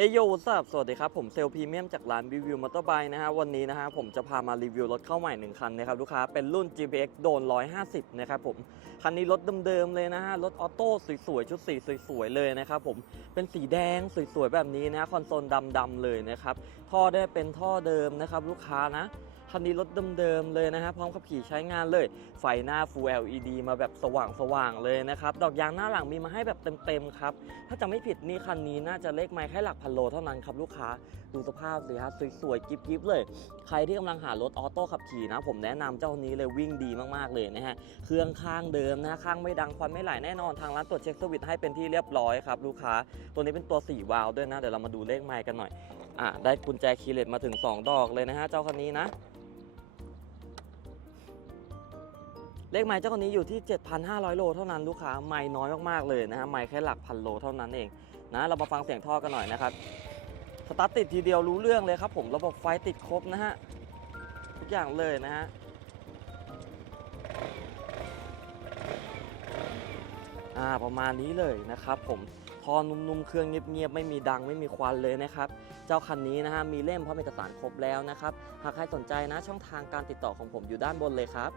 เอโยสับสวัสดีครับ ผมเซลพรีเมียมจากร้านรีวิวมอเตอร์ไบค์นะฮะ วันนี้นะฮะผมจะพามารีวิวรถเข้าใหม่หนึ่งคันนะครับลูกค้า เป็นรุ่น GPX โดน 150 นะครับผม คันนี้รถเดิมๆเลยนะฮะ รถออโต้สวยๆ ชุดสีสวยๆ เลยนะครับผม เป็นสีแดงสวยๆ แบบนี้นะคอนโซลดำๆเลยนะครับ ท่อได้เป็นท่อเดิมนะครับลูกค้านะ คันนี้รถเดิมๆเลยนะฮะพร้อมขับขี่ใช้งานเลย ไฟหน้า Full LED มาแบบสว่างๆเลยนะครับ ดอกยางหน้าหลังมีมาให้แบบเต็มๆครับ ถ้าจะไม่ผิดนี่คันนี้น่าจะเลขไม้แค่หลักพันโลเท่านั้นครับลูกค้า ดูสภาพสิฮะสวยๆกิ๊บๆเลย ใครที่กำลังหารถออโต้ขับขี่นะ ผมแนะนำเจ้านี้เลยวิ่งดีมากๆเลยนะฮะ เครื่องข้างเดิมนะข้างไม่ดังควันไม่ไหลแน่นอนทางร้านตรวจเช็คสวิตให้เป็นที่เรียบร้อยครับลูกค้า ตัวนี้เป็นตัว4วาล์วด้วยนะเดี๋ยวเรามาดูเลขไมล์กันหน่อยอะได้กุญแจคีย์เลตมาถึง 2 ดอกเลยนะฮะเจ้าคันนี้นะ เลขไมล์เจ้าคนนี้อยู่ที่ 7,500 โลเท่านั้นลูกค้าไมล์น้อยมากๆเลยนะฮะไมล์แค่หลักพันโลเท่านั้นเองนะเรามาฟังเสียงท่อกันหน่อยนะครับสตาร์ทติดทีเดียวรู้เรื่องเลยครับผมระบบไฟติดครบนะฮะทุกอย่างเลยนะฮะอ่าประมาณนี้เลยนะครับผมท่อนุ่มๆเครื่องเงียบๆไม่มีดังไม่มีควันเลยนะครับเจ้าคันนี้นะฮะมีเล่มพร้อมเอกสารครบแล้วนะครับหากใครสนใจนะช่องทางการติดต่อของผมอยู่ด้านบนเลยครับ